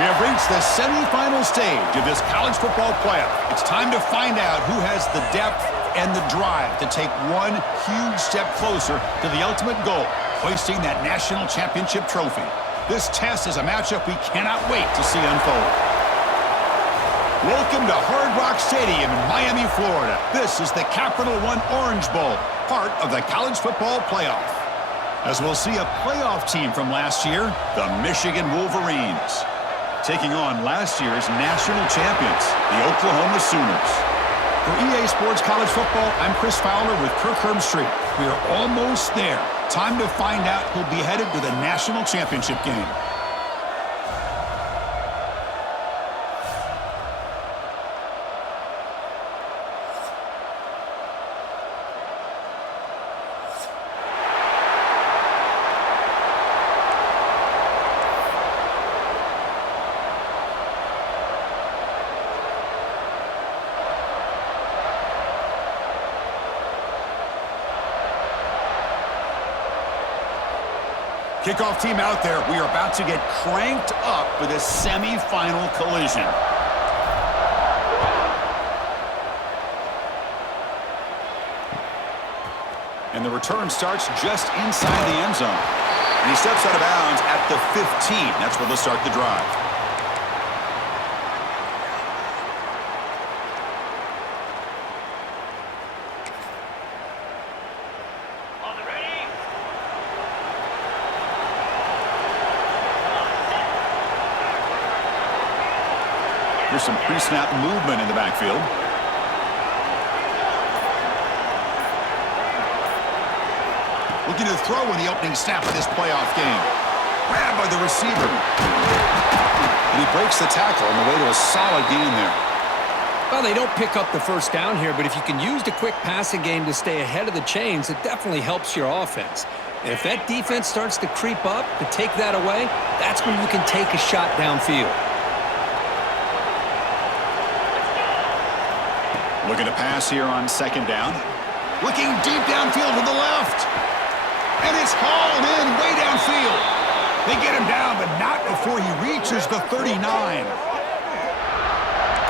We have reached the semifinal stage of this college football playoff. It's time to find out who has the depth and the drive to take one huge step closer to the ultimate goal, hoisting that national championship trophy. This test is a matchup we cannot wait to see unfold. Welcome to Hard Rock Stadium in Miami, Florida. This is the Capital One Orange Bowl, part of the college football playoff. As we'll see a playoff team from last year, the Michigan Wolverines, taking on last year's national champions, the Oklahoma Sooners. For EA Sports College Football, I'm Chris Fowler with Kirk Herbstreit. We are almost there. Time to find out who'll be headed to the national championship game. Kickoff team out there. We are about to get cranked up with a semifinal collision. And the return starts just inside the end zone. And he steps out of bounds at the 15. That's where they'll start the drive. There's some pre-snap movement in the backfield. Looking to throw in the opening snap of this playoff game. Grabbed by the receiver. And he breaks the tackle on the way to a solid gain there. Well, they don't pick up the first down here, but if you can use the quick passing game to stay ahead of the chains, it definitely helps your offense. And if that defense starts to creep up to take that away, that's when you can take a shot downfield. Looking to pass here on second down. Looking deep downfield to the left. And it's hauled in way downfield. They get him down, but not before he reaches the 39.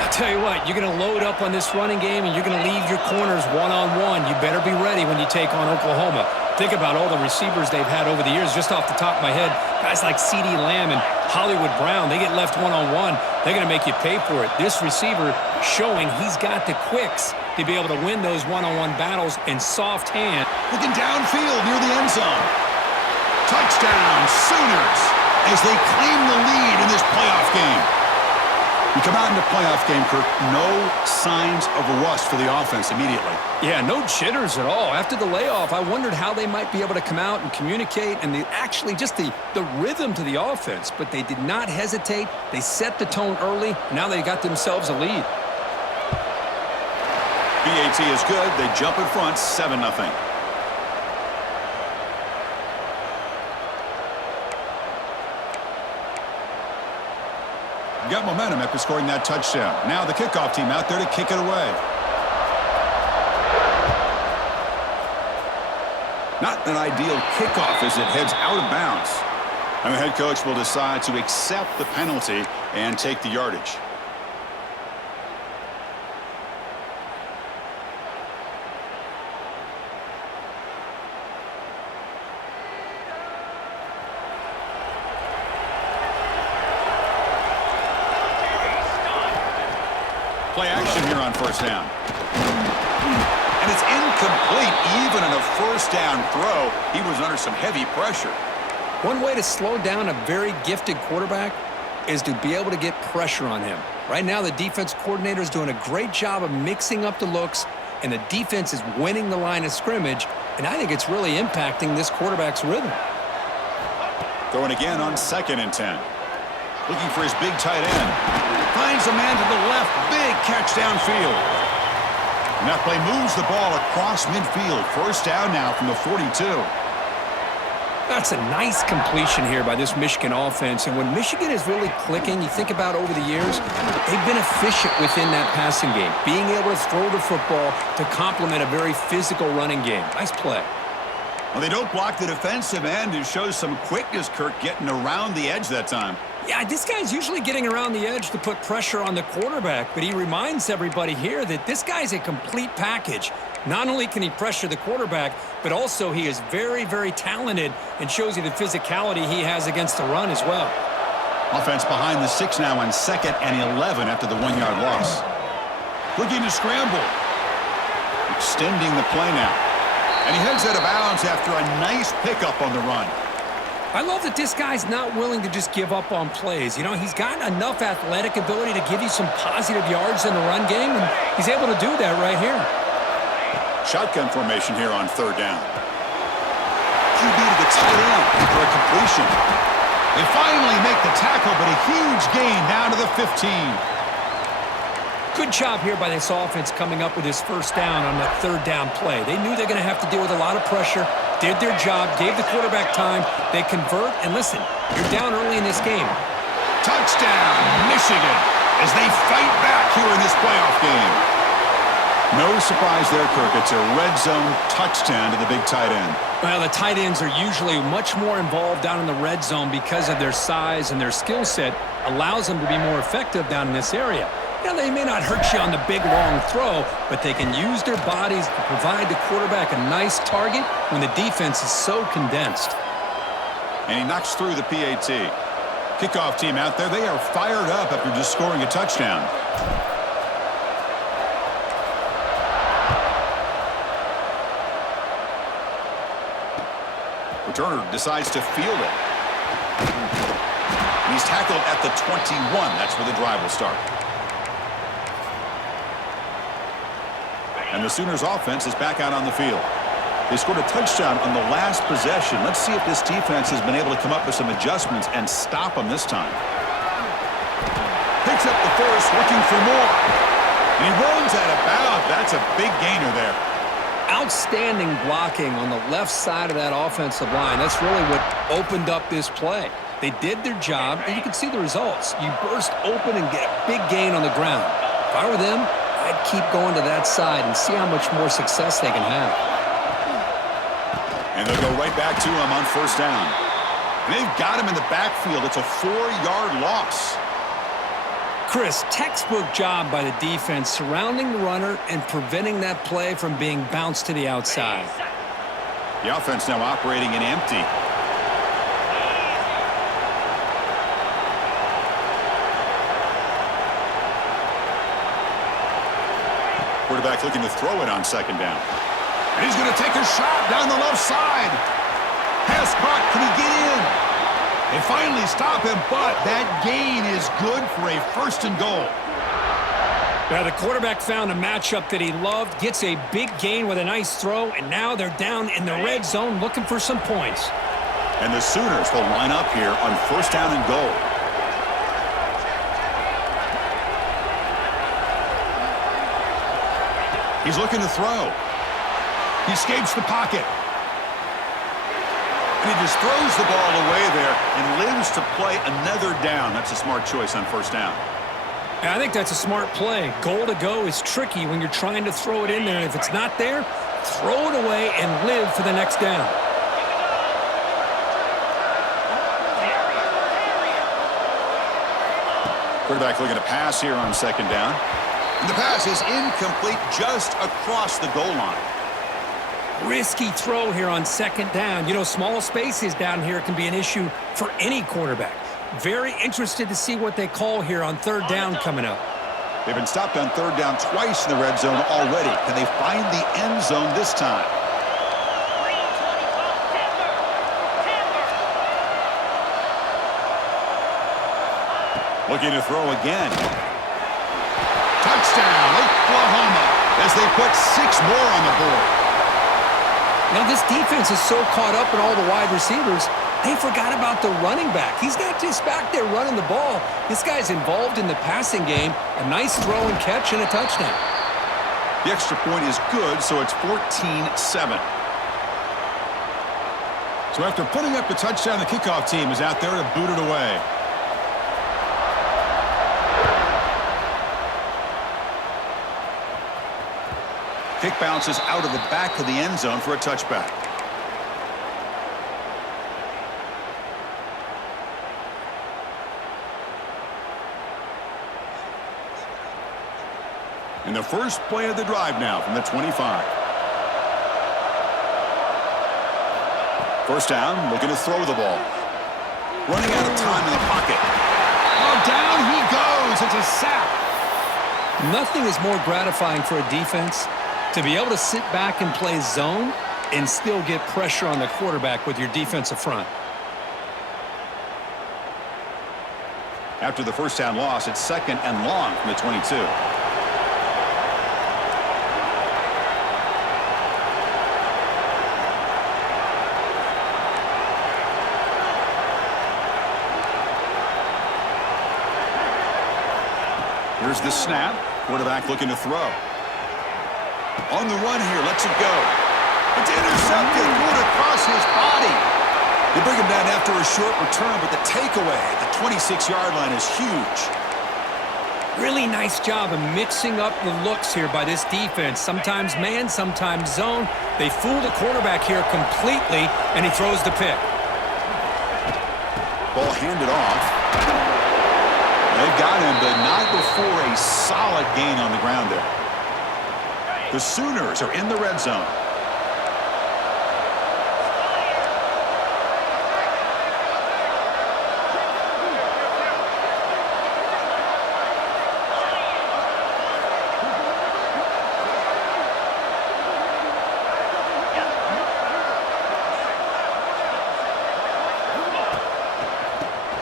I'll tell you what, you're going to load up on this running game, and you're going to leave your corners one-on-one. You better be ready when you take on Oklahoma. Think about all the receivers they've had over the years. Just off the top of my head, guys like CeeDee Lamb and Hollywood Brown, they get left one-on-one. They're going to make you pay for it. This receiver showing he's got the quicks to be able to win those one-on-one battles in soft hand. Looking downfield near the end zone. Touchdown, Sooners, as they claim the lead in this playoff game. We come out in the playoff game, Kirk, no signs of a rust for the offense immediately. Yeah, no jitters at all. After the layoff, I wondered how they might be able to come out and communicate and actually just the rhythm to the offense. But they did not hesitate. They set the tone early. Now they got themselves a lead. BAT is good. They jump in front, 7-0. Got momentum after scoring that touchdown. Now the kickoff team out there to kick it away. Not an ideal kickoff as it heads out of bounds. And the head coach will decide to accept the penalty and take the yardage. Play action here on first down. And it's incomplete. Even in a first down throw, he was under some heavy pressure. One way to slow down a very gifted quarterback is to be able to get pressure on him. Right now, the defense coordinator is doing a great job of mixing up the looks, and the defense is winning the line of scrimmage, and I think it's really impacting this quarterback's rhythm. Throwing again on 2nd and 10. Looking for his big tight end. Finds a man to the left. Big catch downfield. And that play moves the ball across midfield. First down now from the 42. That's a nice completion here by this Michigan offense. And when Michigan is really clicking, you think about over the years, they've been efficient within that passing game, being able to throw the football to complement a very physical running game. Nice play. Well, they don't block the defensive end and shows some quickness, Kirk, getting around the edge that time. Yeah, this guy's usually getting around the edge to put pressure on the quarterback, but he reminds everybody here that this guy's a complete package. Not only can he pressure the quarterback, but also he is very, very talented and shows you the physicality he has against the run as well. Offense behind the 6 now on 2nd and 11 after the 1-yard loss. Looking to scramble. Extending the play now. And he heads out of bounds after a nice pickup on the run. I love that this guy's not willing to just give up on plays. You know, he's got enough athletic ability to give you some positive yards in the run game, and he's able to do that right here. Shotgun formation here on 3rd down. QB to the tight end for a completion. They finally make the tackle, but a huge gain down to the 15. Good job here by this offense coming up with his 1st down on that 3rd down play. They knew they're going to have to deal with a lot of pressure, did their job, gave the quarterback time. They convert, and listen, you're down early in this game. Touchdown, Michigan, as they fight back here in this playoff game. No surprise there, Kirk. It's a red zone touchdown to the big tight end. Well, the tight ends are usually much more involved down in the red zone because of their size and their skill set allows them to be more effective down in this area. Now, they may not hurt you on the big, long throw, but they can use their bodies to provide the quarterback a nice target when the defense is so condensed. And he knocks through the PAT. Kickoff team out there, they are fired up after just scoring a touchdown. Returner decides to field it. And he's tackled at the 21. That's where the drive will start. And the Sooners offense is back out on the field. They scored a touchdown on the last possession. Let's see if this defense has been able to come up with some adjustments and stop them this time. Picks up the first, looking for more. And he runs out of bounds. That's a big gainer there. Outstanding blocking on the left side of that offensive line. That's really what opened up this play. They did their job, and you can see the results. You burst open and get a big gain on the ground. If I were them, I'd keep going to that side and see how much more success they can have. And they'll go right back to him on 1st down. And they've got him in the backfield. It's a 4-yard loss. Chris, textbook job by the defense surrounding the runner and preventing that play from being bounced to the outside. The offense now operating in empty. Quarterback looking to throw it on 2nd down. And he's going to take a shot down the left side. Pass caught. Can he get in? They finally stop him, but that gain is good for a 1st and goal. Now, the quarterback found a matchup that he loved, gets a big gain with a nice throw, and now they're down in the red zone looking for some points. And the Sooners will line up here on 1st down and goal. He's looking to throw. He escapes the pocket. And he just throws the ball away there and lives to play another down. That's a smart choice on 1st down. I think that's a smart play. Goal to go is tricky when you're trying to throw it in there. If it's not there, throw it away and live for the next down. Quarterback looking to pass here on 2nd down. And the pass is incomplete just across the goal line. Risky throw here on 2nd down. You know, small spaces down here can be an issue for any quarterback. Very interested to see what they call here on 3rd down coming up. They've been stopped on 3rd down twice in the red zone already. Can they find the end zone this time? Looking to throw again. Touchdown, Oklahoma, as they put 6 more on the board. Now, this defense is so caught up in all the wide receivers, they forgot about the running back. He's not just back there running the ball. This guy's involved in the passing game. A nice throw and catch and a touchdown. The extra point is good, so it's 14-7. So after putting up the touchdown, the kickoff team is out there to boot it away. Kick bounces out of the back of the end zone for a touchback. And the first play of the drive now from the 25. First down, looking to throw the ball. Running out of time in the pocket. Oh, down he goes. It's a sack. Nothing is more gratifying for a defense to be able to sit back and play zone and still get pressure on the quarterback with your defensive front. After the first down loss, it's second and long from the 22. Here's the snap. Quarterback looking to throw. On the run here, lets it go. It's intercepted, thrown across his body. They bring him down after a short return, but the takeaway at the 26-yard line is huge. Really nice job of mixing up the looks here by this defense. Sometimes man, sometimes zone. They fool the quarterback here completely, and he throws the pick. Ball handed off. They've got him, but not before a solid gain on the ground there. The Sooners are in the red zone.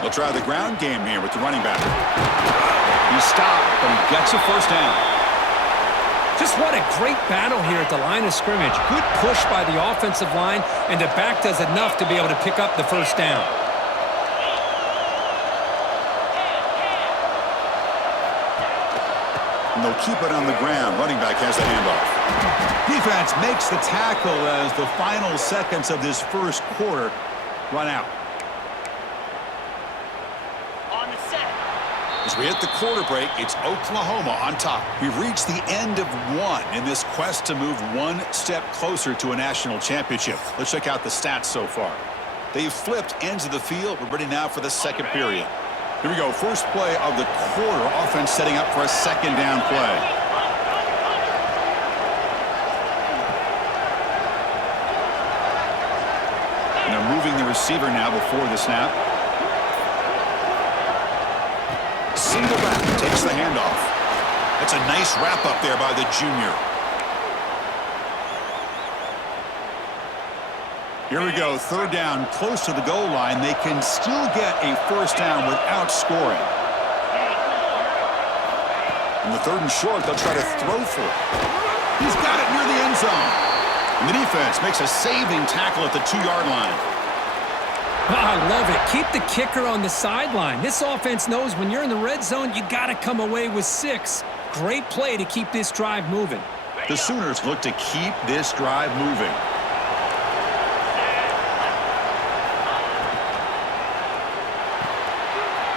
They'll try the ground game here with the running back. He stopped, but he gets a first down. Just what a great battle here at the line of scrimmage. Good push by the offensive line, and the back does enough to be able to pick up the first down. And they'll keep it on the ground. Running back has the handoff. Defense makes the tackle as the final seconds of this first quarter run out. As we hit the quarter break, it's Oklahoma on top. We've reached the end of one in this quest to move one step closer to a national championship. Let's check out the stats so far. They've flipped ends of the field. We're ready now for the second period. Here we go. First play of the quarter. Offense setting up for a second down play. And they're moving the receiver now before the snap. Single back, takes the handoff. That's a nice wrap up there by the junior. Here we go, third down, close to the goal line. They can still get a first down without scoring. In the third and short, they'll try to throw for it. He's got it near the end zone. And the defense makes a saving tackle at the 2-yard line. Oh, I love it. Keep the kicker on the sideline. This offense knows when you're in the red zone, you got to come away with 6. Great play to keep this drive moving. The Sooners look to keep this drive moving.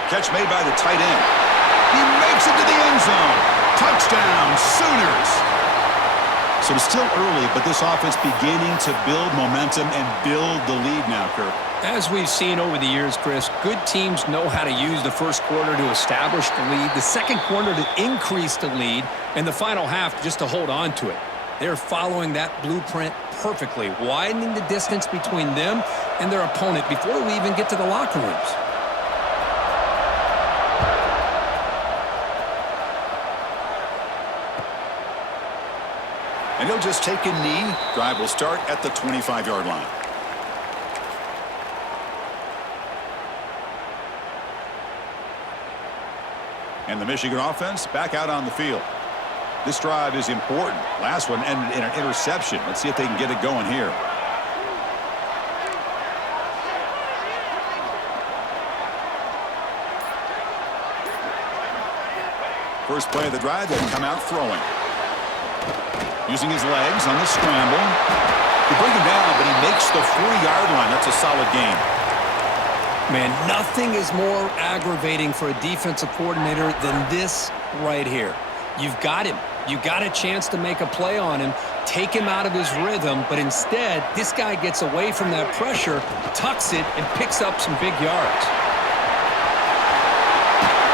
Catch made by the tight end. He makes it to the end zone. Touchdown, Sooners. So it's still early, but this offense beginning to build momentum and build the lead now, Kirk. As we've seen over the years, Chris, good teams know how to use the first quarter to establish the lead, the second quarter to increase the lead, and the final half just to hold on to it. They're following that blueprint perfectly, widening the distance between them and their opponent before we even get to the locker rooms. And he'll just take a knee. Drive will start at the 25-yard line. And the Michigan offense back out on the field. This drive is important. Last one ended in an interception. Let's see if they can get it going here. First play of the drive, they can come out throwing. Using his legs on the scramble. They bring him down, but he makes the 4-yard line. That's a solid gain. Man, nothing is more aggravating for a defensive coordinator than this right here. You've got him. You got a chance to make a play on him, take him out of his rhythm, but instead, this guy gets away from that pressure, tucks it, and picks up some big yards.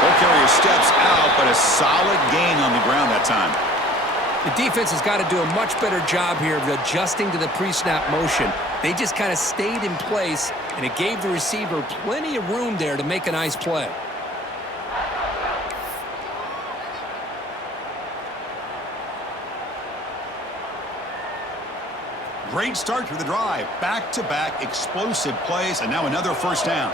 Ball carrier steps out, but a solid gain on the ground that time. The defense has got to do a much better job here of adjusting to the pre-snap motion. They just kind of stayed in place, and it gave the receiver plenty of room there to make a nice play. Great start to the drive. Back-to-back explosive plays, and now another first down.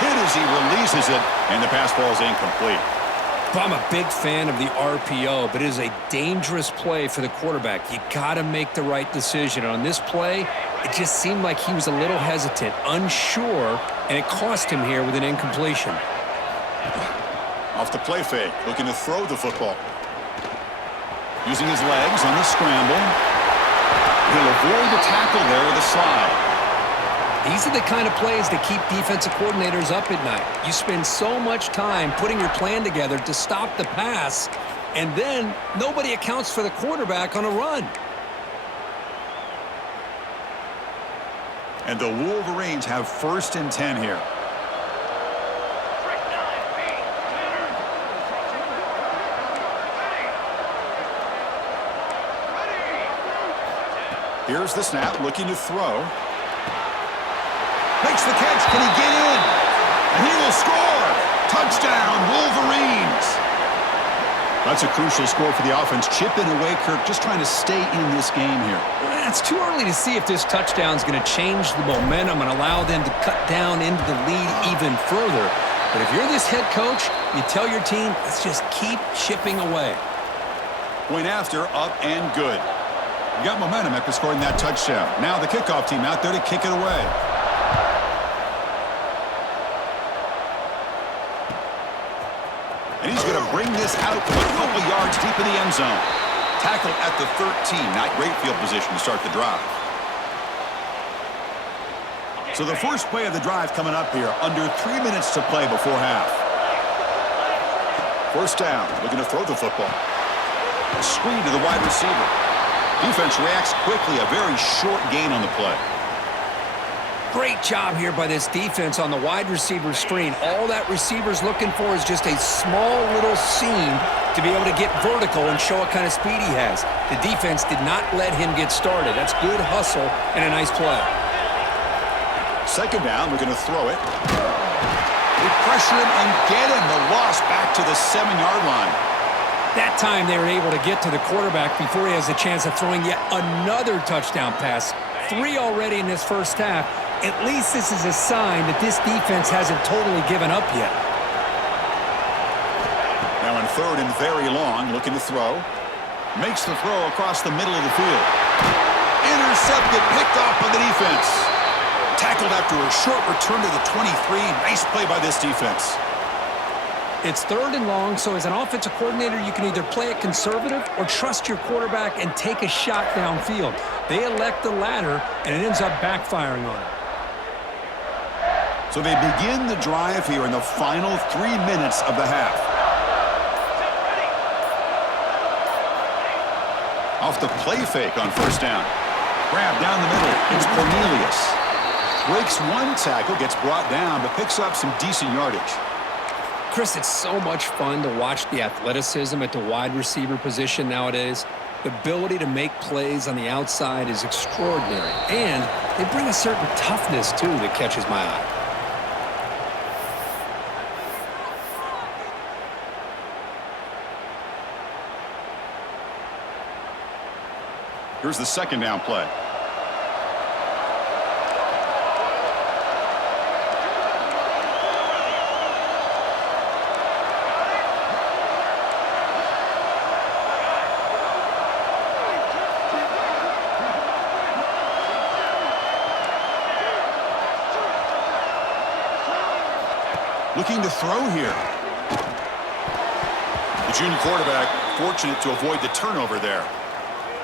Hit as he releases it, and the pass ball is incomplete. Well, I'm a big fan of the RPO, but it is a dangerous play for the quarterback. You got to make the right decision. On this play, it just seemed like he was a little hesitant, unsure, and it cost him here with an incompletion. Off the play fake, looking to throw the football. Using his legs on the scramble. He'll avoid the tackle there with a slide. These are the kind of plays that keep defensive coordinators up at night. You spend so much time putting your plan together to stop the pass, and then nobody accounts for the quarterback on a run. And the Wolverines have 1st and 10 here. Here's the snap, looking to throw. Makes the catch. Can he get in? And he will score. Touchdown, Wolverines. That's a crucial score for the offense. Chipping away, Kirk, just trying to stay in this game here. It's too early to see if this touchdown is going to change the momentum and allow them to cut down into the lead even further. But if you're this head coach, you tell your team, let's just keep chipping away. Point after, up and good. You got momentum after scoring that touchdown. Now the kickoff team out there to kick it away. And he's going to bring this out from a couple yards deep in the end zone. Tackled at the 13. Not great field position to start the drive. So the first play of the drive coming up here. Under 3 minutes to play before half. First down. Looking to throw the football. A screen to the wide receiver. Defense reacts quickly. A very short gain on the play. Great job here by this defense on the wide receiver screen. All that receiver's looking for is just a small little seam to be able to get vertical and show what kind of speed he has. The defense did not let him get started. That's good hustle and a nice play. Second down, we're going to throw it. They pressure him and get him. The loss back to the 7-yard line. That time they were able to get to the quarterback before he has a chance of throwing yet another touchdown pass. 3 already in this first half. At least this is a sign that this defense hasn't totally given up yet. Now in 3rd and very long, looking to throw. Makes the throw across the middle of the field. Intercepted, picked off by the defense. Tackled after a short return to the 23. Nice play by this defense. It's 3rd and long, so as an offensive coordinator, you can either play it conservative or trust your quarterback and take a shot downfield. They elect the latter, and it ends up backfiring on them. So they begin the drive here in the final 3 minutes of the half. Off the play fake on first down. Grab down the middle. It's Cornelius. Breaks one tackle, gets brought down, but picks up some decent yardage. Chris, it's so much fun to watch the athleticism at the wide receiver position nowadays. The ability to make plays on the outside is extraordinary, and they bring a certain toughness, too, that catches my eye. Here's the second down play. Looking to throw here. The junior quarterback fortunate to avoid the turnover there.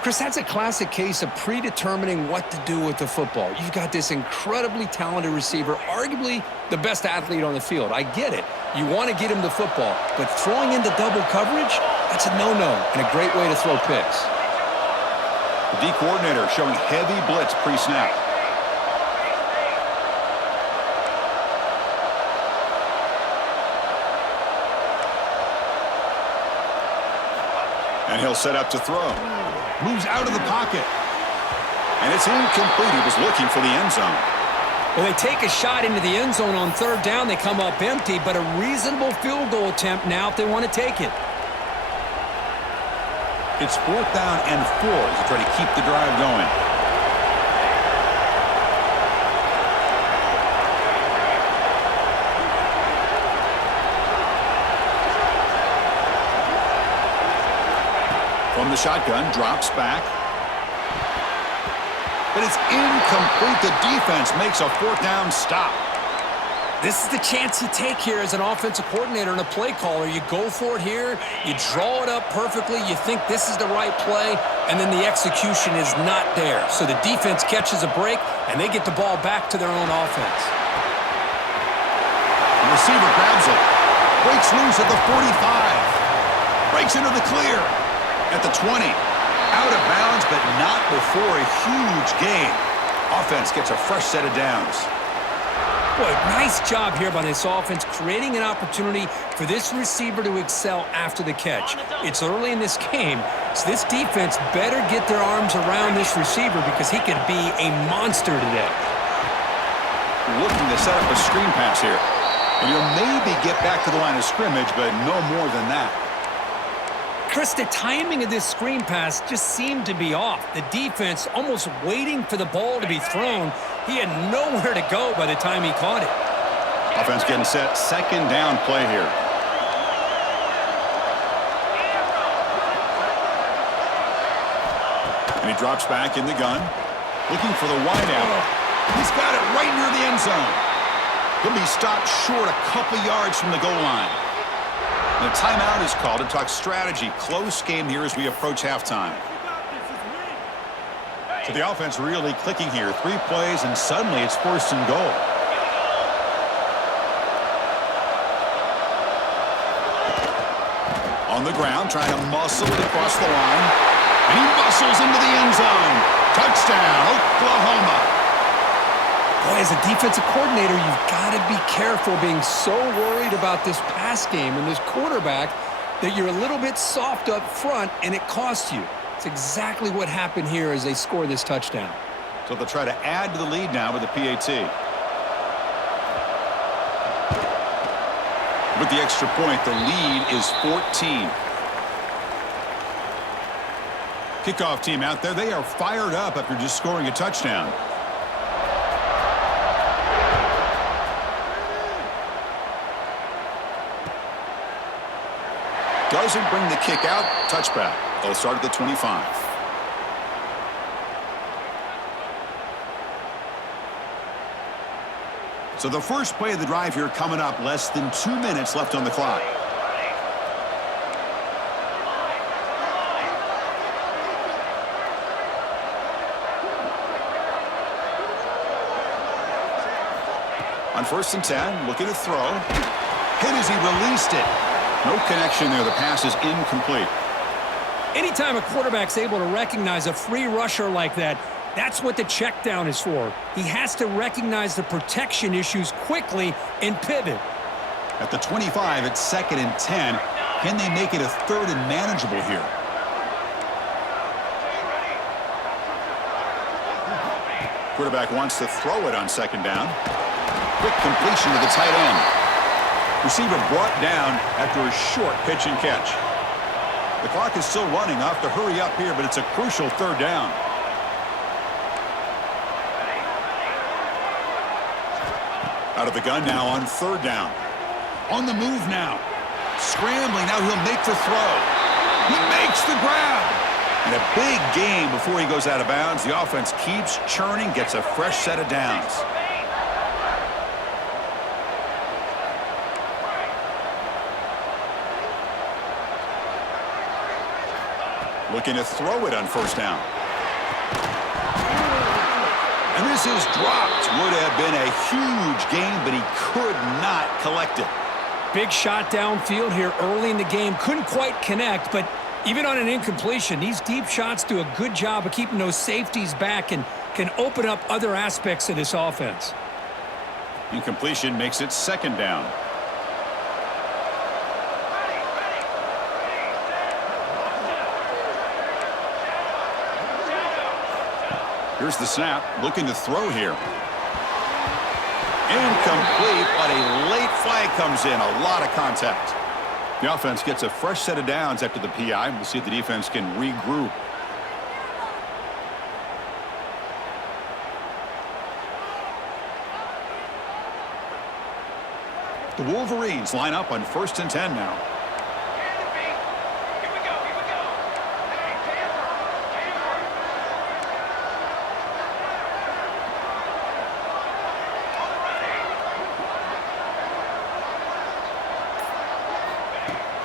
Chris, that's a classic case of predetermining what to do with the football. You've got this incredibly talented receiver, arguably the best athlete on the field. I get it. You want to get him the football, but throwing into double coverage, that's a no-no and a great way to throw picks. The D coordinator showing heavy blitz pre-snap. And he'll set up to throw. Moves out of the pocket. And it's incomplete. He was looking for the end zone. Well, they take a shot into the end zone on third down. They come up empty, but a reasonable field goal attempt now if they want to take it. It's 4th down and 4 to try to keep the drive going. From the shotgun, drops back. But it's incomplete. The defense makes a 4th down stop. This is the chance you take here as an offensive coordinator and a play caller. You go for it here. You draw it up perfectly. You think this is the right play, and then the execution is not there. So the defense catches a break, and they get the ball back to their own offense. The receiver grabs it. Breaks loose at the 45. Breaks into the clear at the 20. Out of bounds, but not before a huge gain. Offense gets a fresh set of downs. Boy, nice job here by this offense, creating an opportunity for this receiver to excel after the catch. It's early in this game, so this defense better get their arms around this receiver because he could be a monster today. Looking to set up a screen pass here. And he'll maybe get back to the line of scrimmage, but no more than that. Chris, the timing of this screen pass just seemed to be off. The defense almost waiting for the ball to be thrown. He had nowhere to go by the time he caught it. Offense getting set. 2nd down play here. And he drops back in the gun. Looking for the wideout. He's got it right near the end zone. He'll be stopped short a couple yards from the goal line. And a timeout is called to talk strategy. Close game here as we approach halftime. So the offense really clicking here. 3 plays, and suddenly it's 1st and goal. On the ground, trying to muscle it across the line. And he muscles into the end zone. Touchdown, Oklahoma. Boy, as a defensive coordinator, you've got to be careful being so worried about this pass game and this quarterback that you're a little bit soft up front and it costs you. It's exactly what happened here as they score this touchdown. So they'll try to add to the lead now with the PAT. With the extra point, the lead is 14. Kickoff team out there, they are fired up after just scoring a touchdown. Doesn't bring the kick out. Touchback. They'll start at the 25. So the first play of the drive here coming up. Less than 2 minutes left on the clock. On 1st and 10, looking to throw. Hit as he released it. No connection there. The pass is incomplete. Anytime a quarterback's able to recognize a free rusher like that, that's what the check down is for. He has to recognize the protection issues quickly and pivot. At the 25, it's 2nd and 10. Can they make it a 3rd and manageable here? Quarterback wants to throw it on 2nd down. Quick completion to the tight end. Receiver brought down after a short pitch and catch. The clock is still running. Off to hurry up here, but it's a crucial 3rd down. Out of the gun now on 3rd down. On the move now. Scrambling. Now he'll make the throw. He makes the grab. And a big gain before he goes out of bounds. The offense keeps churning, gets a fresh set of downs. Looking to throw it on 1st down. And this is dropped. Would have been a huge gain, but he could not collect it. Big shot downfield here early in the game. Couldn't quite connect, but even on an incompletion, these deep shots do a good job of keeping those safeties back and can open up other aspects of this offense. Incompletion makes it 2nd down. Here's the snap, looking to throw here. Incomplete, but a late flag comes in. A lot of contact. The offense gets a fresh set of downs after the PI. We'll see if the defense can regroup. The Wolverines line up on 1st and 10 now.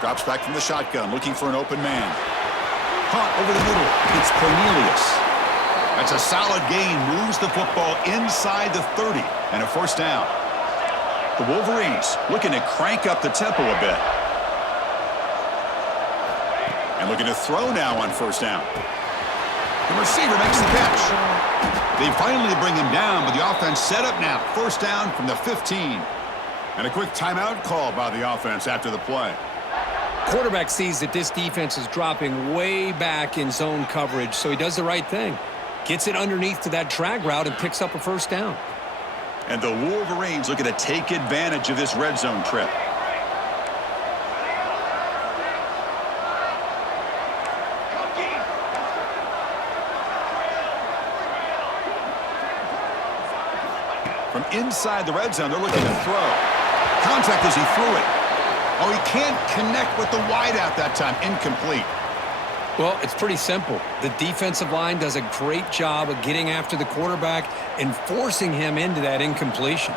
Drops back from the shotgun, looking for an open man. Caught over the middle. It's Cornelius. That's a solid gain. Moves the football inside the 30. And a 1st down. The Wolverines looking to crank up the tempo a bit. And looking to throw now on 1st down. The receiver makes the catch. They finally bring him down, but the offense set up now. 1st down from the 15. And a quick timeout call by the offense after the play. Quarterback sees that this defense is dropping way back in zone coverage, so he does the right thing. Gets it underneath to that drag route and picks up a 1st down. And the Wolverines looking to take advantage of this red zone trip. From inside the red zone, they're looking to throw. Contact as he threw it. Oh, he can't connect with the wideout that time. Incomplete. Well, it's pretty simple. The defensive line does a great job of getting after the quarterback and forcing him into that incompletion.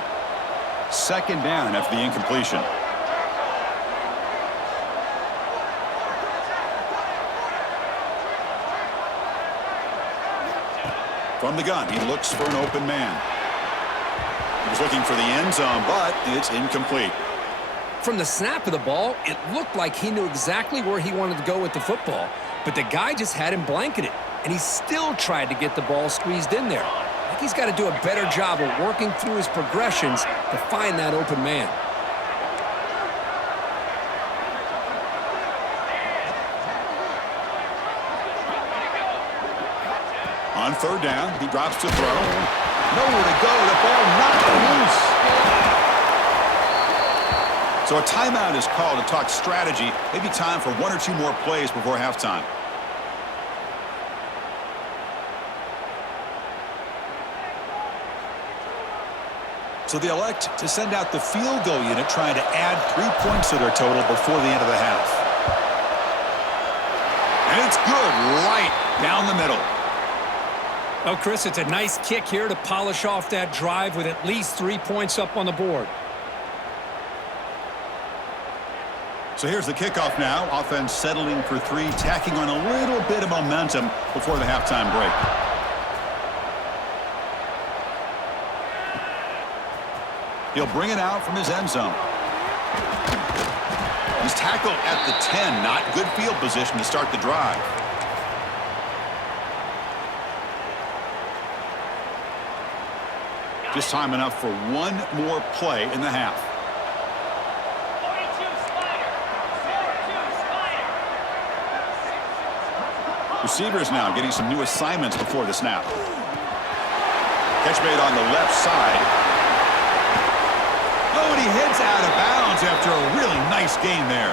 2nd down after the incompletion. From the gun, he looks for an open man. He was looking for the end zone, but it's incomplete. From the snap of the ball, it looked like he knew exactly where he wanted to go with the football, but the guy just had him blanketed, and he still tried to get the ball squeezed in there. I think he's got to do a better job of working through his progressions to find that open man. On 3rd down, he drops to throw. Nowhere to go. The ball knocked loose. So a timeout is called to talk strategy. Maybe time for 1 or 2 more plays before halftime. So they elect to send out the field goal unit, trying to add 3 points to their total before the end of the half. And it's good right down the middle. Oh, Chris, it's a nice kick here to polish off that drive with at least 3 points up on the board. So here's the kickoff now. Offense settling for 3, tacking on a little bit of momentum before the halftime break. He'll bring it out from his end zone. He's tackled at the 10. Not good field position to start the drive. Just time enough for 1 more play in the half. Receivers now getting some new assignments before the snap. Catch made on the left side. Oh, and he heads out of bounds after a really nice gain there.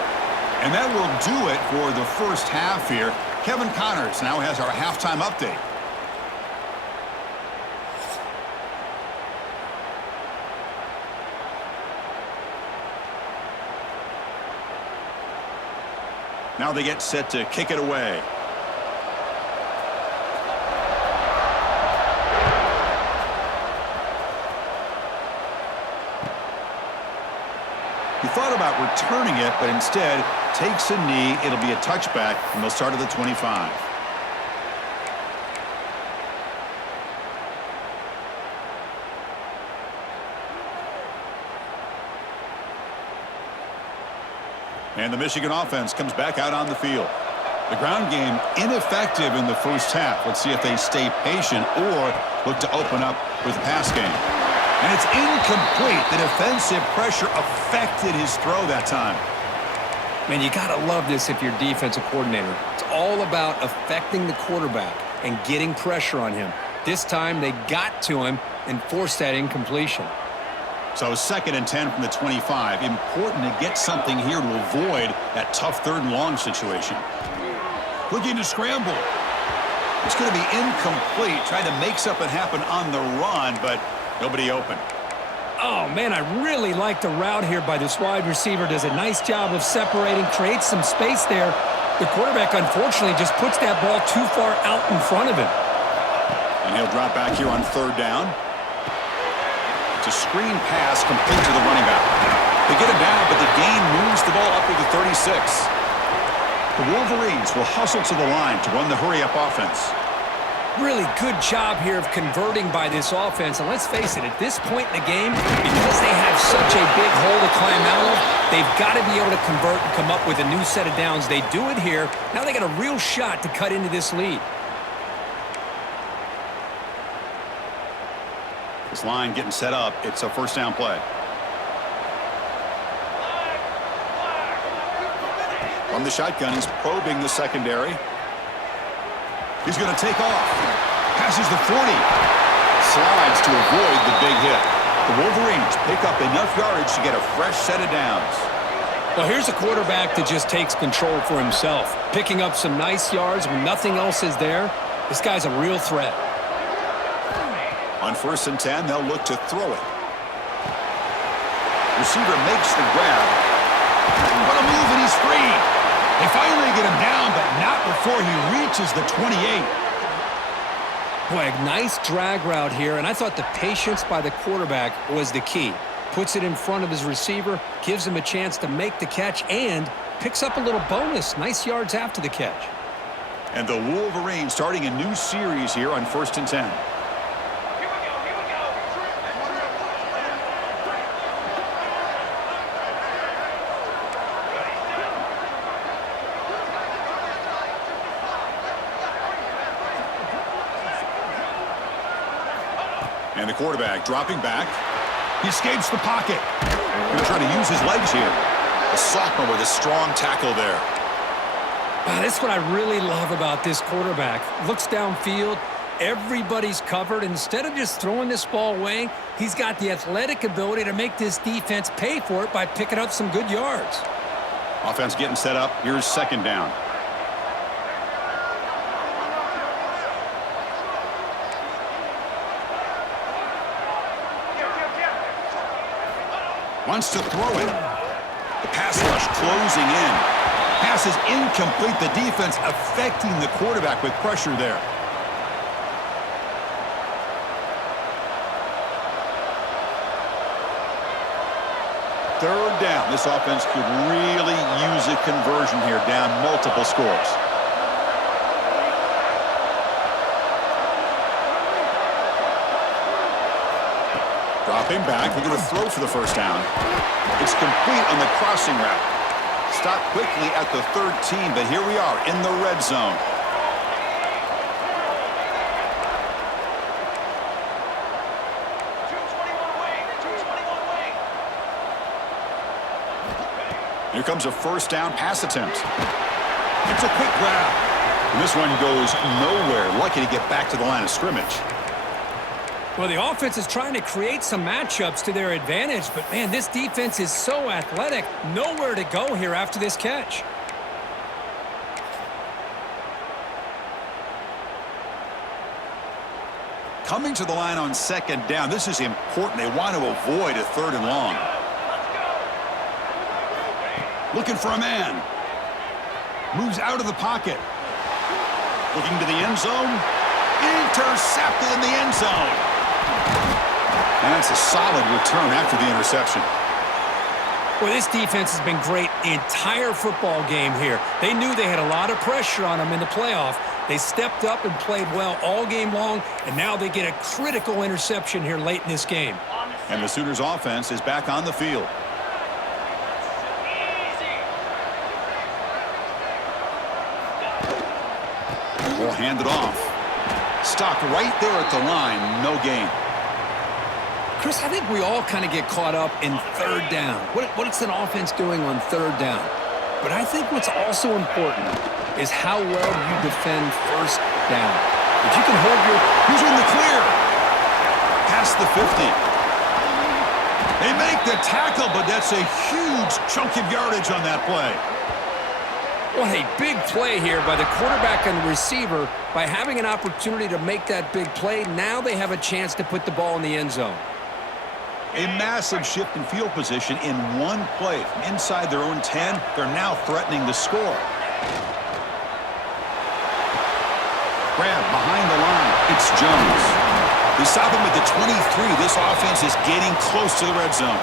And that will do it for the 1st half here. Kevin Connors now has our halftime update. Now they get set to kick it away. He thought about returning it, but instead takes a knee. It'll be a touchback, and they'll start at the 25. And the Michigan offense comes back out on the field. The ground game ineffective in the 1st half. Let's see if they stay patient or look to open up with the pass game. And it's incomplete. The defensive pressure affected his throw that time. Man, you got to love this if you're defensive coordinator. It's all about affecting the quarterback and getting pressure on him. This time they got to him and forced that incompletion. So 2nd and 10 from the 25. Important to get something here to avoid that tough 3rd and long situation. Looking to scramble. It's going to be incomplete. Trying to make something happen on the run, but nobody open. Oh, man, I really like the route here by this wide receiver. Does a nice job of separating, creates some space there. The quarterback, unfortunately, just puts that ball too far out in front of him. And he'll drop back here on 3rd down. It's a screen pass complete to the running back. They get him down, but the gain moves the ball up to the 36. The Wolverines will hustle to the line to run the hurry-up offense. Really good job here of converting by this offense. And let's face it, at this point in the game, because they have such a big hole to climb out of, they've got to be able to convert and come up with a new set of downs. They do it here. Now they got a real shot to cut into this lead. This line getting set up. It's a 1st down play. From the shotgun, he's probing the secondary. He's going to take off. Passes the 40. Slides to avoid the big hit. The Wolverines pick up enough yardage to get a fresh set of downs. Well, here's a quarterback that just takes control for himself. Picking up some nice yards when nothing else is there. This guy's a real threat. On 1st and 10, they'll look to throw it. Receiver makes the grab. What a move, and he's free. They finally get him down, but not before he reaches the 28. Boy, a nice drag route here, and I thought the patience by the quarterback was the key. Puts it in front of his receiver, gives him a chance to make the catch, and picks up a little bonus. Nice yards after the catch. And the Wolverines starting a new series here on 1st and 10. And the quarterback dropping back. He escapes the pocket. Going to try to use his legs here. A sophomore with a strong tackle there. That's what I really love about this quarterback. Looks downfield. Everybody's covered. Instead of just throwing this ball away, he's got the athletic ability to make this defense pay for it by picking up some good yards. Offense getting set up. Here's 2nd down. Wants to throw it. The pass rush closing in. Pass is incomplete. The defense affecting the quarterback with pressure there. Third down. This offense could really use a conversion here, down multiple scores. Dropping back, they're going to throw for the 1st down. It's complete on the crossing route. Stopped quickly at the 13, but here we are in the red zone. Here comes a 1st down pass attempt. It's a quick grab. And this one goes nowhere. Lucky to get back to the line of scrimmage. Well, the offense is trying to create some matchups to their advantage, but, man, this defense is so athletic. Nowhere to go here after this catch. Coming to the line on 2nd down. This is important. They want to avoid a 3rd and long. Looking for a man. Moves out of the pocket. Looking to the end zone. Intercepted in the end zone. And that's a solid return after the interception. Well, this defense has been great the entire football game here. They knew they had a lot of pressure on them in the playoff. They stepped up and played well all game long, and now they get a critical interception here late in this game. And the Sooners offense is back on the field. We'll hand it off. Stopped right there at the line. No gain. Chris, I think we all kind of get caught up in 3rd down. What's an offense doing on 3rd down? But I think what's also important is how well you defend 1st down. If you can hold your... He's in the clear. Past the 50. They make the tackle, but that's a huge chunk of yardage on that play. What a big play here by the quarterback and the receiver. By having an opportunity to make that big play, now they have a chance to put the ball in the end zone. A massive shift in field position in one play. From inside their own 10, they're now threatening to score. Grab behind the line. It's Jones. They stop him at the 23. This offense is getting close to the red zone.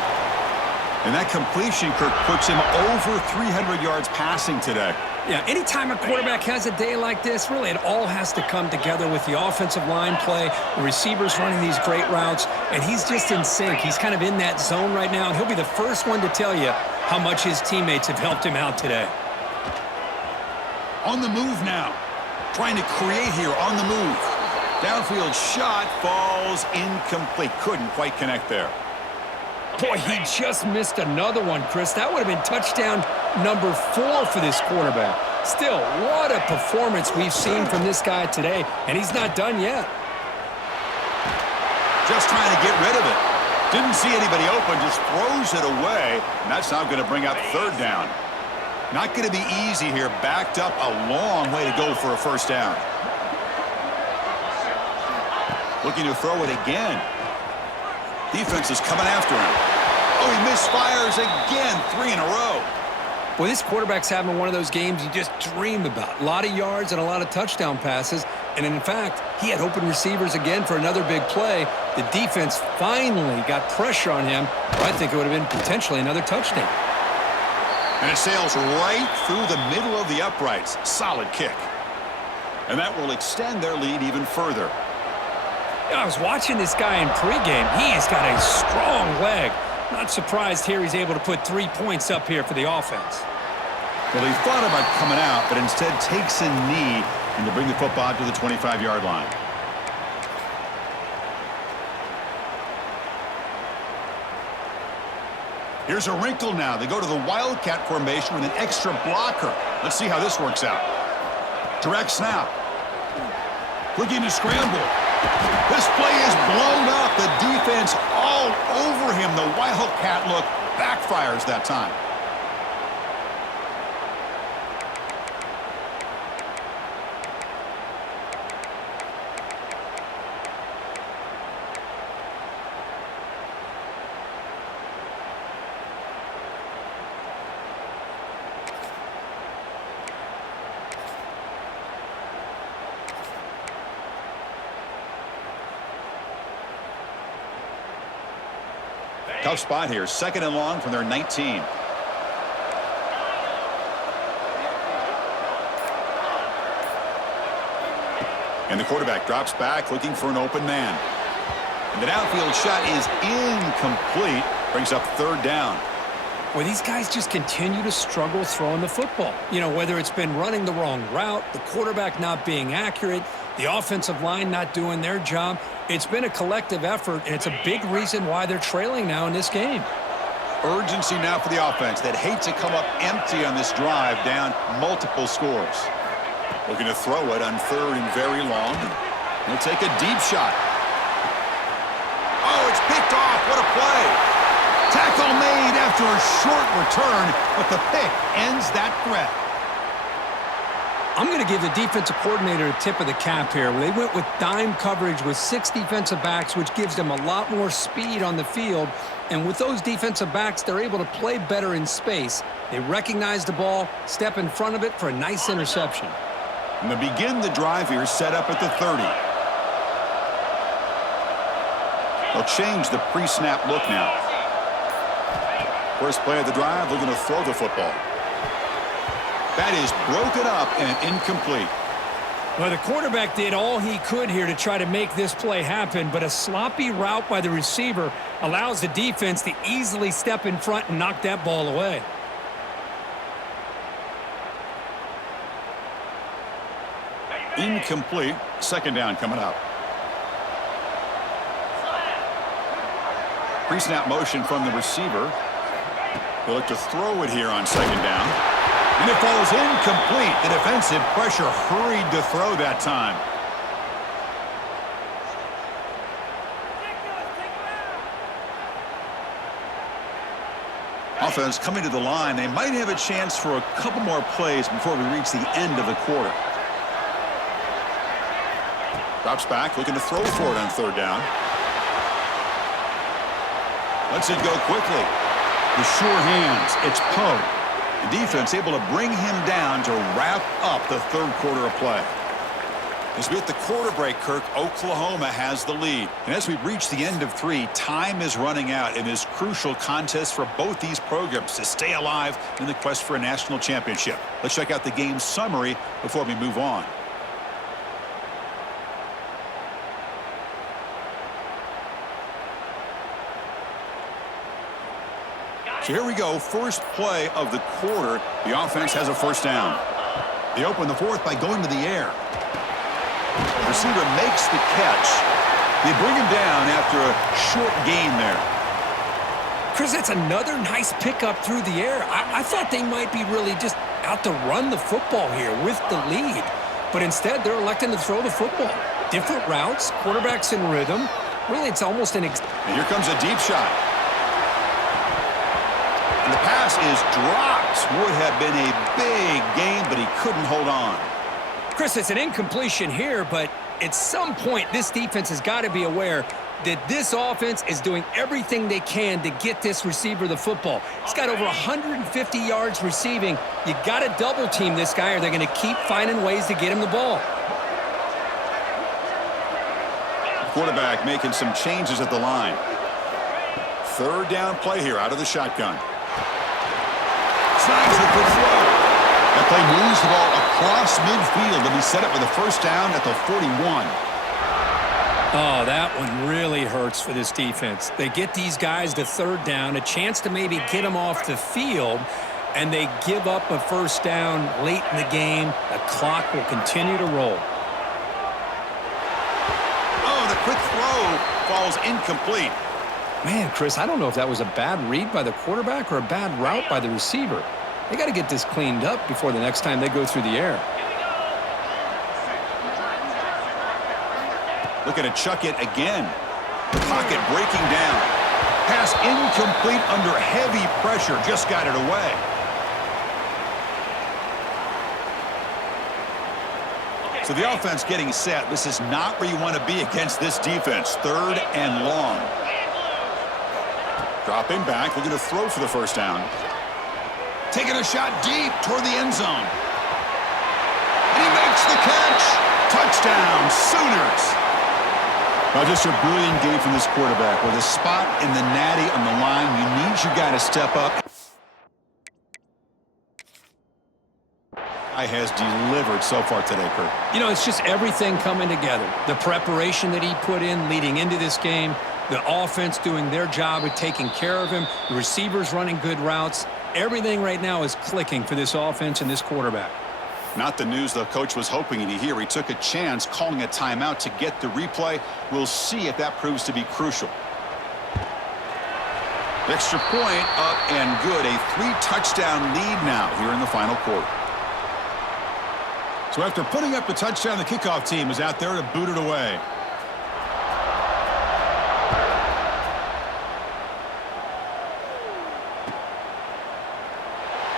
And that completion, Kirk, puts him over 300 yards passing today. Yeah, anytime a quarterback has a day like this, really it all has to come together with the offensive line play, the receivers running these great routes, and he's just in sync. He's kind of in that zone right now, and he'll be the first one to tell you how much his teammates have helped him out today. On the move now. Trying to create here on the move. Downfield shot falls incomplete. Couldn't quite connect there. Boy, he just missed another one, Chris. That would have been touchdown number 4 for this quarterback. Still, what a performance we've seen from this guy today, and he's not done yet. Just trying to get rid of it. Didn't see anybody open, just throws it away, and that's now going to bring up third down. Not going to be easy here. Backed up a long way to go for a first down. Looking to throw it again. Defense is coming after him. Oh, he misfires again. 3 in a row. Well, this quarterback's having one of those games you just dream about. A lot of yards and a lot of touchdown passes. And in fact, he had open receivers again for another big play. The defense finally got pressure on him. I think it would have been potentially another touchdown. And it sails right through the middle of the uprights. Solid kick. And that will extend their lead even further. I was watching this guy in pregame. He has got a strong leg. Not surprised here he's able to put 3 points up here for the offense. Well, he thought about coming out, but instead takes a knee and to bring the football to the 25-yard line. Here's a wrinkle now. They go to the Wildcat formation with an extra blocker. Let's see how this works out. Direct snap. Looking to scramble. This play is blown up. The defense all over him. The Wildcat look backfires that time. Tough spot here. 2nd and long from their 19. And the quarterback drops back looking for an open man. And the downfield shot is incomplete. Brings up third down. Well, these guys just continue to struggle throwing the football. You know, whether it's been running the wrong route, the quarterback not being accurate, the offensive line not doing their job. It's been a collective effort, and it's a big reason why they're trailing now in this game. Urgency now for the offense that hates to come up empty on this drive, down multiple scores. Looking to throw it on 3rd and very long. He'll take a deep shot. Oh, it's picked off. What a play. Tackle made after a short return, but the pick ends that threat. I'm going to give the defensive coordinator a tip of the cap here. They went with dime coverage with 6 defensive backs, which gives them a lot more speed on the field. And with those defensive backs, they're able to play better in space. They recognize the ball, step in front of it for a nice interception. And they begin the drive here, set up at the 30. They'll change the pre-snap look now. First play of the drive, looking to throw the football. That is broken up and incomplete. Well, the quarterback did all he could here to try to make this play happen, but a sloppy route by the receiver allows the defense to easily step in front and knock that ball away. Incomplete. 2nd down coming up. Pre-snap motion from the receiver. They'll look to throw it here on 2nd down. And it falls incomplete. The defensive pressure hurried to throw that time. Offense coming to the line. They might have a chance for a couple more plays before we reach the end of the quarter. Drops back, looking to throw for it on third down. Lets it go quickly. With sure hands, it's Poe. The defense able to bring him down to wrap up the third quarter of play. As we hit the quarter break, Kirk, Oklahoma has the lead. And as we reach the end of 3, time is running out in this crucial contest for both these programs to stay alive in the quest for a national championship. Let's check out the game summary before we move on. So here we go, first play of the quarter. The offense has a first down. They open the fourth by going to the air. The receiver makes the catch. They bring him down after a short gain there. Chris, that's another nice pickup through the air. I thought they might be really just out to run the football here with the lead. But instead, they're electing to throw the football. Different routes, quarterbacks in rhythm. Really, it's almost an... And here comes a deep shot. And the pass is dropped. Would have been a big gain, but he couldn't hold on. Chris, it's an incompletion here, but at some point, this defense has got to be aware that this offense is doing everything they can to get this receiver the football. He's got over 150 yards receiving. You got to double team this guy, or they're going to keep finding ways to get him the ball. Quarterback making some changes at the line. Third down play here out of the shotgun. Snags the good throw. That play moves the ball across midfield to be set up with a first down at the 41. Oh, that one really hurts for this defense. They get these guys to third down, a chance to maybe get them off the field, and they give up a first down late in the game. The clock will continue to roll. Oh, the quick throw falls incomplete. Man, Chris, I don't know if that was a bad read by the quarterback or a bad route by the receiver. They got to get this cleaned up before the next time they go through the air. Looking to chuck it again. Pocket breaking down. Pass incomplete under heavy pressure. Just got it away. So the offense getting set. This is not where you want to be against this defense. Third and long. Dropping back, looking to throw for the first down. Taking a shot deep toward the end zone. And he makes the catch. Touchdown, Sooners. Well, just a brilliant game from this quarterback. With a spot in the natty on the line, you need your guy to step up. Guy has delivered so far today, Kurt. You know, it's just everything coming together. The preparation that he put in leading into this game, the offense doing their job of taking care of him, the receivers running good routes. Everything right now is clicking for this offense and this quarterback. Not the news the coach was hoping to hear. He took a chance calling a timeout to get the replay. We'll see if that proves to be crucial. Extra point up and good. A 3-touchdown lead now here in the final quarter. So after putting up the touchdown, the kickoff team is out there to boot it away.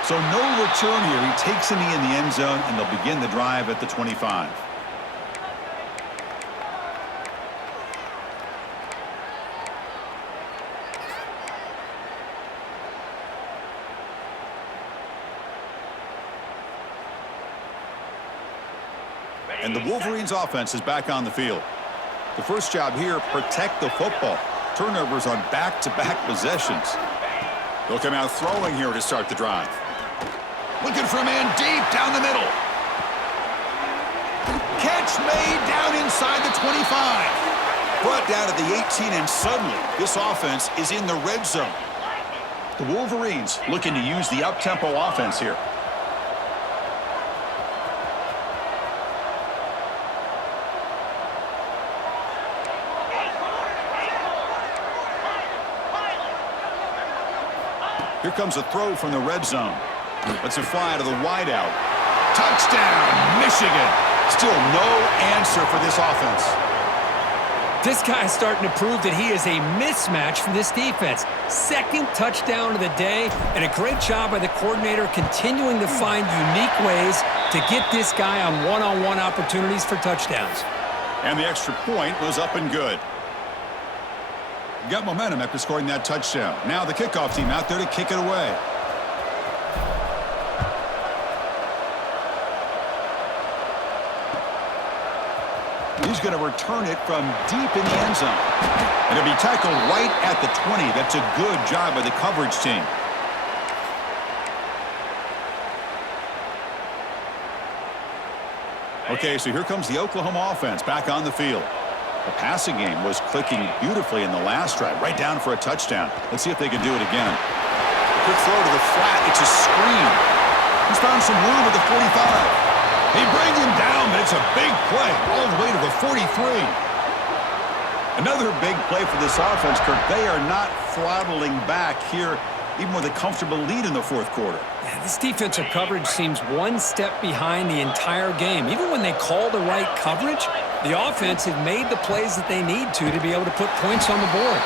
So no return here. He takes a knee in the end zone, and they'll begin the drive at the 25. And the Wolverines offense is back on the field. The first job here, protect the football. Turnovers on back-to-back possessions. They'll come out throwing here to start the drive. Looking for a man deep down the middle. Catch made down inside the 25. Brought down at the 18, and suddenly this offense is in the red zone. The Wolverines looking to use the up-tempo offense here. Here comes a throw from the red zone. Let's it fly to the wideout. Touchdown, Michigan. Still no answer for this offense. This guy's starting to prove that he is a mismatch for this defense. Second touchdown of the day, and a great job by the coordinator continuing to find unique ways to get this guy on one-on-one opportunities for touchdowns. And the extra point was up and good. Got momentum after scoring that touchdown. Now the kickoff team out there to kick it away. He's going to return it from deep in the end zone. And it'll be tackled right at the 20. That's a good job by the coverage team. Okay, so here comes the Oklahoma offense back on the field. The passing game was clicking beautifully in the last drive, right down for a touchdown. Let's see if they can do it again. Quick throw to the flat. It's a screen. He's found some room at the 45. They bring him down, but it's a big play all the way to the 43. Another big play for this offense, Kirk. They are not throttling back here, even with a comfortable lead in the fourth quarter. Yeah, this defensive coverage seems one step behind the entire game. Even when they call the right coverage, the offense has made the plays that they need to be able to put points on the board.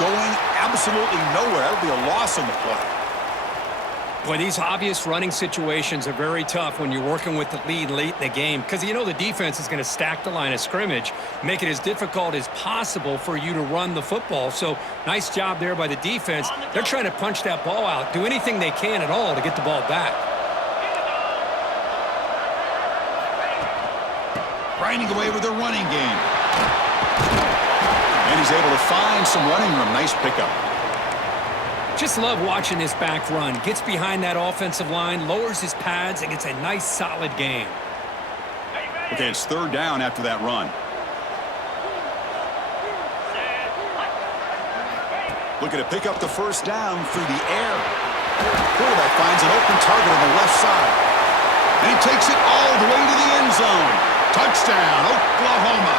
Going absolutely nowhere. That would be a loss on the play. Boy, these obvious running situations are very tough when you're working with the lead late in the game because you know the defense is going to stack the line of scrimmage, make it as difficult as possible for you to run the football. So nice job there by the defense. They're trying to punch that ball out, do anything they can at all to get the ball back. Grinding away with the running game. And he's able to find some running room. Nice pickup. Just love watching this back run. Gets behind that offensive line, lowers his pads, and gets a nice, solid gain. Okay, it's third down after that run. Looking to pick up the first down through the air. Quarterback finds an open target on the left side. And he takes it all the way to the end zone. Touchdown, Oklahoma.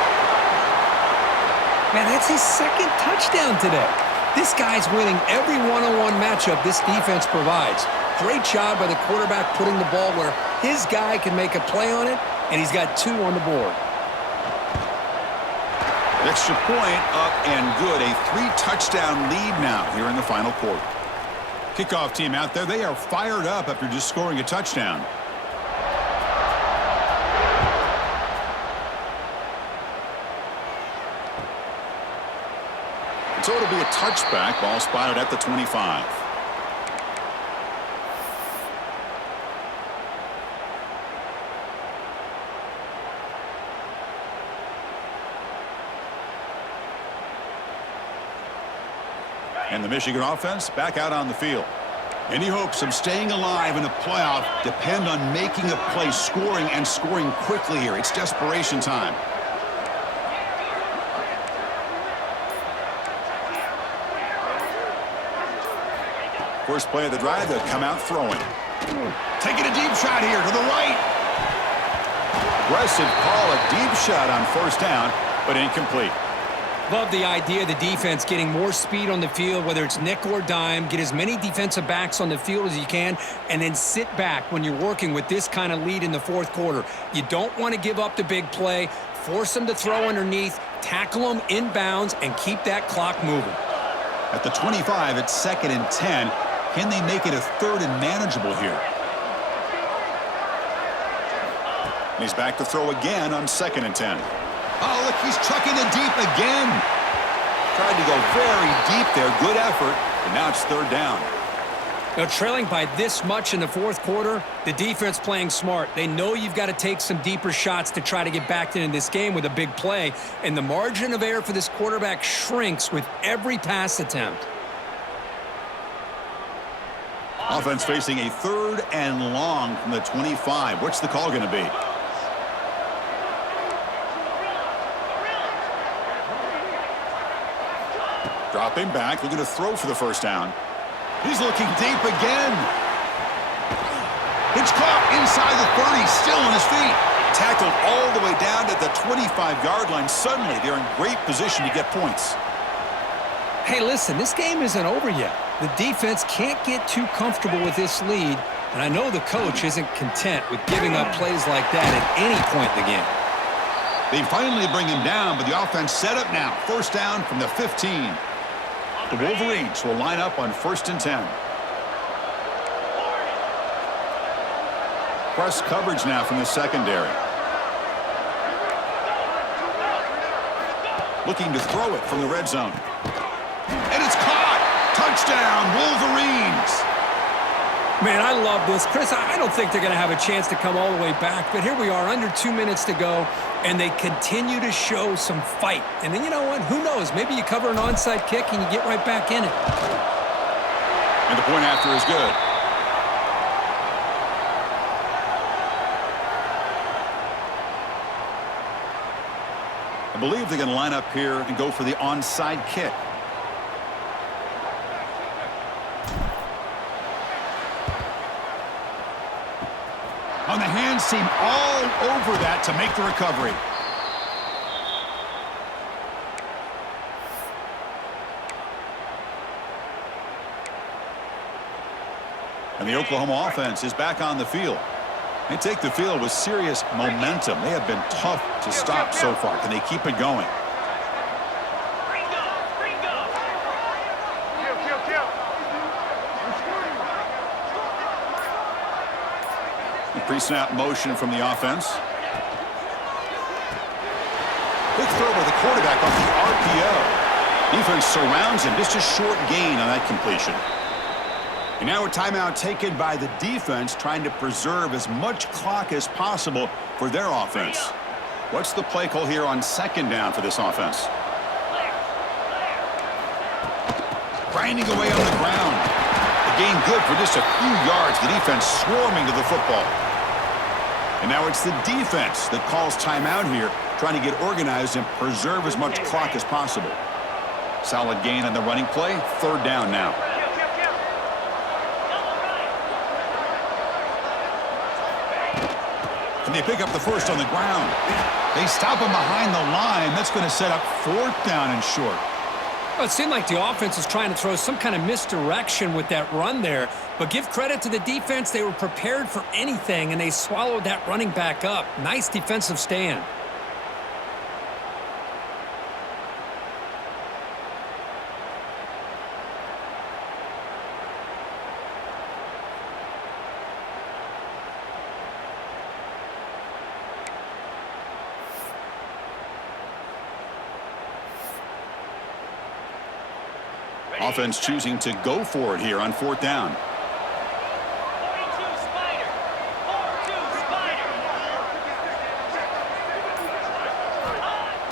Man, that's his second touchdown today. This guy's winning every one-on-one matchup this defense provides. Great job by the quarterback putting the ball where his guy can make a play on it, and he's got 2 on the board. Extra point up and good. A 3-touchdown lead now here in the final quarter. Kickoff team out there. They are fired up after just scoring a touchdown. So it'll be a touchback. Ball spotted at the 25. And the Michigan offense back out on the field. Any hopes of staying alive in a playoff depend on making a play, scoring, and scoring quickly here. It's desperation time. First play of the drive, they'll come out throwing. Taking a deep shot here to the right. Aggressive call, a deep shot on first down, but incomplete. Love the idea of the defense getting more speed on the field, whether it's nickel or dime, get as many defensive backs on the field as you can, and then sit back when you're working with this kind of lead in the fourth quarter. You don't want to give up the big play, force them to throw underneath, tackle them inbounds, and keep that clock moving. At the 25, it's 2nd and 10. Can they make it a 3rd and manageable here? And he's back to throw again on 2nd and 10. Oh, look, he's chucking it deep again. Tried to go very deep there. Good effort. And now it's 3rd down. Now, trailing by this much in the fourth quarter, the defense playing smart. They know you've got to take some deeper shots to try to get back into this game with a big play. And the margin of error for this quarterback shrinks with every pass attempt. Offense facing a 3rd and long from the 25. What's the call going to be? Dropping back, looking to throw for the first down. He's looking deep again. It's caught inside the 30, still on his feet. Tackled all the way down to the 25-yard line. Suddenly, they're in great position to get points. Hey, listen, this game isn't over yet. The defense can't get too comfortable with this lead, and I know the coach isn't content with giving up plays like that at any point in the game. They finally bring him down, but the offense set up now. First down from the 15. The Wolverines will line up on 1st and 10. Press coverage now from the secondary. Looking to throw it from the red zone. And it's caught! Touchdown, Wolverines! Man, I love this. Chris, I don't think they're going to have a chance to come all the way back, but here we are, under 2 minutes to go, and they continue to show some fight. And then, you know what? Who knows? Maybe you cover an onside kick and you get right back in it. And the point after is good. I believe they're going to line up here and go for the onside kick. On the hands team all over that to make the recovery. And the Oklahoma offense is back on the field. They take the field with serious momentum. They have been tough to stop so far. Can they keep it going? Pre-snap motion from the offense. Big throw by the quarterback off the RPO. Defense surrounds him. Just a short gain on that completion. And now a timeout taken by the defense, trying to preserve as much clock as possible for their offense. What's the play call here on 2nd down for this offense? Grinding away on the ground. The gain good for just a few yards. The defense swarming to the football. And now it's the defense that calls timeout here, trying to get organized and preserve as much clock as possible. Solid gain on the running play. 3rd down now. And they pick up the first on the ground. They stop him behind the line. That's going to set up 4th down and short. Well, it seemed like the offense was trying to throw some kind of misdirection with that run there. But give credit to the defense. They were prepared for anything, and they swallowed that running back up. Nice defensive stand. Offense choosing to go for it here on 4th down.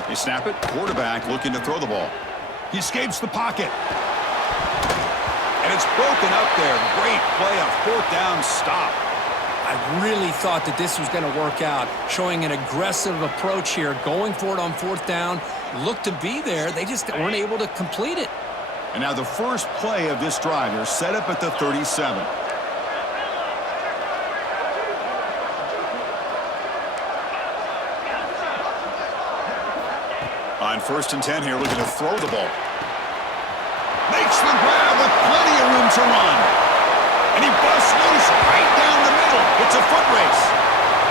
They snap it. Quarterback looking to throw the ball. He escapes the pocket. And it's broken up there. Great play, a 4th down stop. I really thought that this was going to work out, showing an aggressive approach here, going for it on 4th down. Looked to be there. They just weren't able to complete it. And now the first play of this drive here, set up at the 37. On 1st and 10 here, looking to throw the ball. Makes the grab with plenty of room to run. And he busts loose right down the middle. It's a foot race.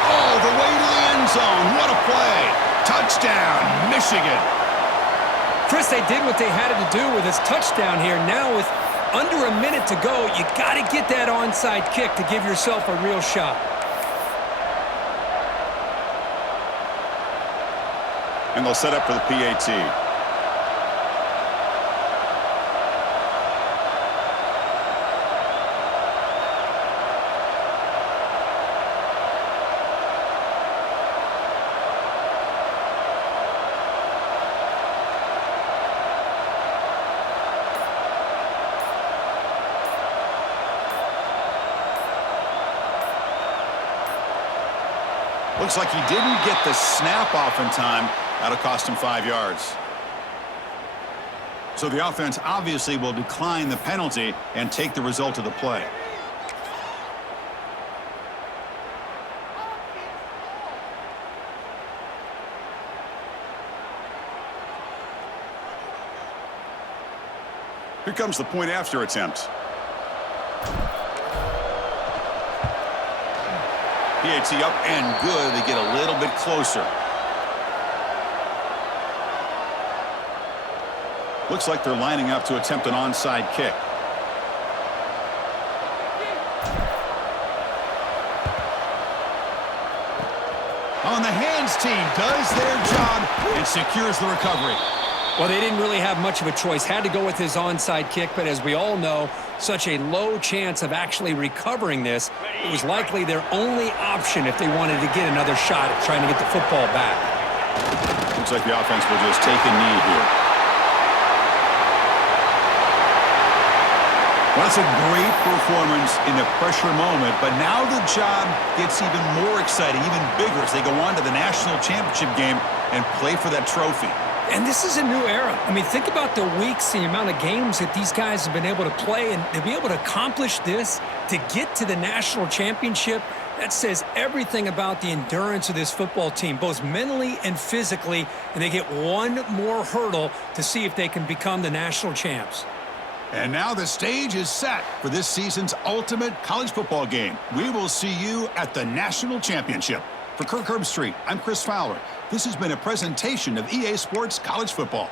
All the way to the end zone. What a play. Touchdown, Michigan. Chris, they did what they had to do with his touchdown here. Now with under a minute to go, you got to get that onside kick to give yourself a real shot. And they'll set up for the PAT. Looks like he didn't get the snap off in time. That'll cost him 5 yards. So the offense obviously will decline the penalty and take the result of the play. Here comes the point after attempt. PAT up and good. They get a little bit closer. Looks like they're lining up to attempt an onside kick. On the hands team does their job and secures the recovery. Well, they didn't really have much of a choice. Had to go with his onside kick, but as we all know, such a low chance of actually recovering this. It was likely their only option if they wanted to get another shot at trying to get the football back. Looks like the offense will just take a knee here. Well, that's a great performance in a pressure moment, but now the job gets even more exciting, even bigger as they go on to the national championship game and play for that trophy. And this is a new era. I mean, think about the weeks, the amount of games that these guys have been able to play, and to be able to accomplish this, to get to the national championship, that says everything about the endurance of this football team, both mentally and physically, and they get one more hurdle to see if they can become the national champs. And now the stage is set for this season's ultimate college football game. We will see you at the national championship. For Kirk Herbstreit, I'm Chris Fowler. This has been a presentation of EA Sports College Football.